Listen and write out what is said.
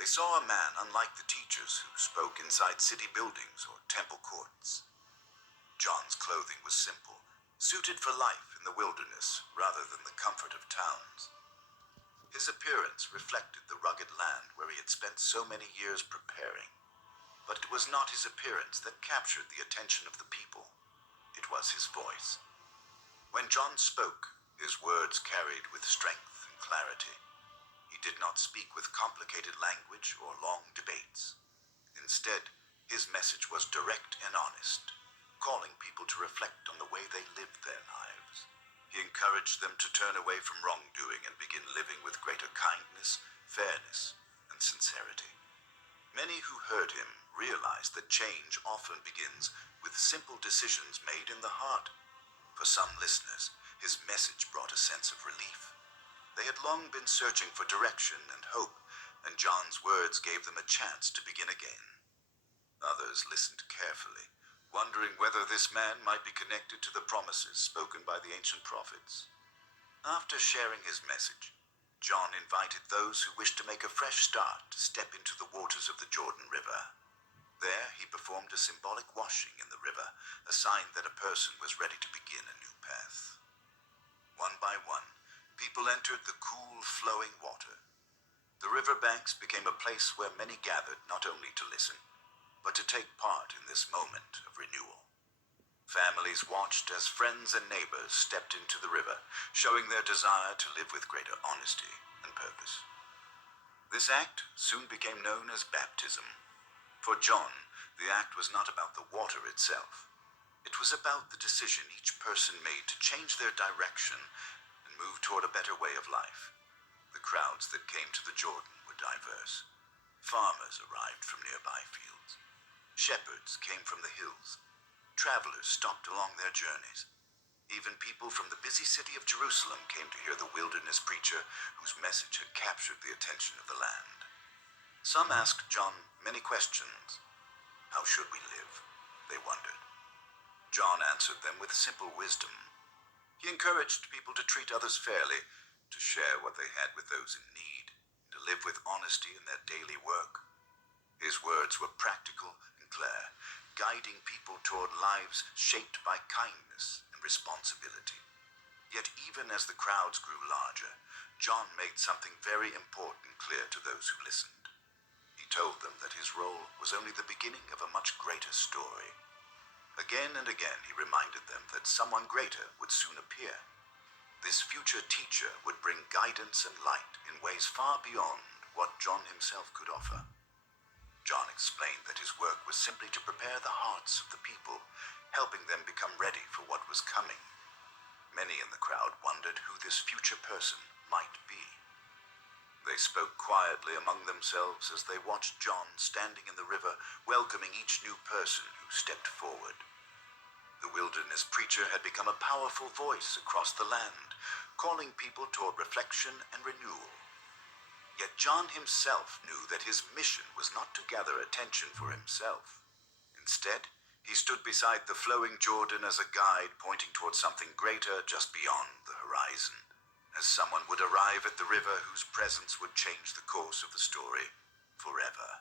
They saw a man unlike the teachers who spoke inside city buildings or temple courts. John's clothing was simple, suited for life in the wilderness rather than the comfort of towns. His appearance reflected the rugged land where he had spent so many years preparing. But it was not his appearance that captured the attention of the people. It was his voice. When John spoke, his words carried with strength and clarity. He did not speak with complicated language or long debates. Instead, his message was direct and honest, calling people to reflect on the way they lived their lives. He encouraged them to turn away from wrongdoing and begin living with greater kindness, fairness, and sincerity. Many who heard him realized that change often begins with simple decisions made in the heart. For some listeners, his message brought a sense of relief. They had long been searching for direction and hope, and John's words gave them a chance to begin again. Others listened carefully, wondering whether this man might be connected to the promises spoken by the ancient prophets. After sharing his message, John invited those who wished to make a fresh start to step into the waters of the Jordan River. There he performed a symbolic washing in the river, a sign that a person was ready to begin a new path. One by one, people entered the cool, flowing water. The river banks became a place where many gathered not only to listen, but to take part in this moment of renewal. Families watched as friends and neighbors stepped into the river, showing their desire to live with greater honesty and purpose. This act soon became known as baptism. For John, the act was not about the water itself. It was about the decision each person made to change their direction and move toward a better way of life. The crowds that came to the Jordan were diverse. Farmers arrived from nearby fields. Shepherds came from the hills. Travelers stopped along their journeys. Even people from the busy city of Jerusalem came to hear the wilderness preacher whose message had captured the attention of the land. Some asked John many questions. How should we live? They wondered. John answered them with simple wisdom. He encouraged people to treat others fairly, to share what they had with those in need, to live with honesty in their daily work. His words were practical and clear, guiding people toward lives shaped by kindness and responsibility. Yet even as the crowds grew larger, John made something very important clear to those who listened. He told them that his role was only the beginning of a much greater story. Again and again he reminded them that someone greater would soon appear. This future teacher would bring guidance and light in ways far beyond what John himself could offer. John explained that his work was simply to prepare the hearts of the people, helping them become ready for what was coming. Many in the crowd wondered who this future person might be. They spoke quietly among themselves as they watched John standing in the river, welcoming each new person who stepped forward. The wilderness preacher had become a powerful voice across the land, calling people toward reflection and renewal. Yet John himself knew that his mission was not to gather attention for himself. Instead, he stood beside the flowing Jordan as a guide pointing toward something greater just beyond the horizon, as someone would arrive at the river whose presence would change the course of the story forever.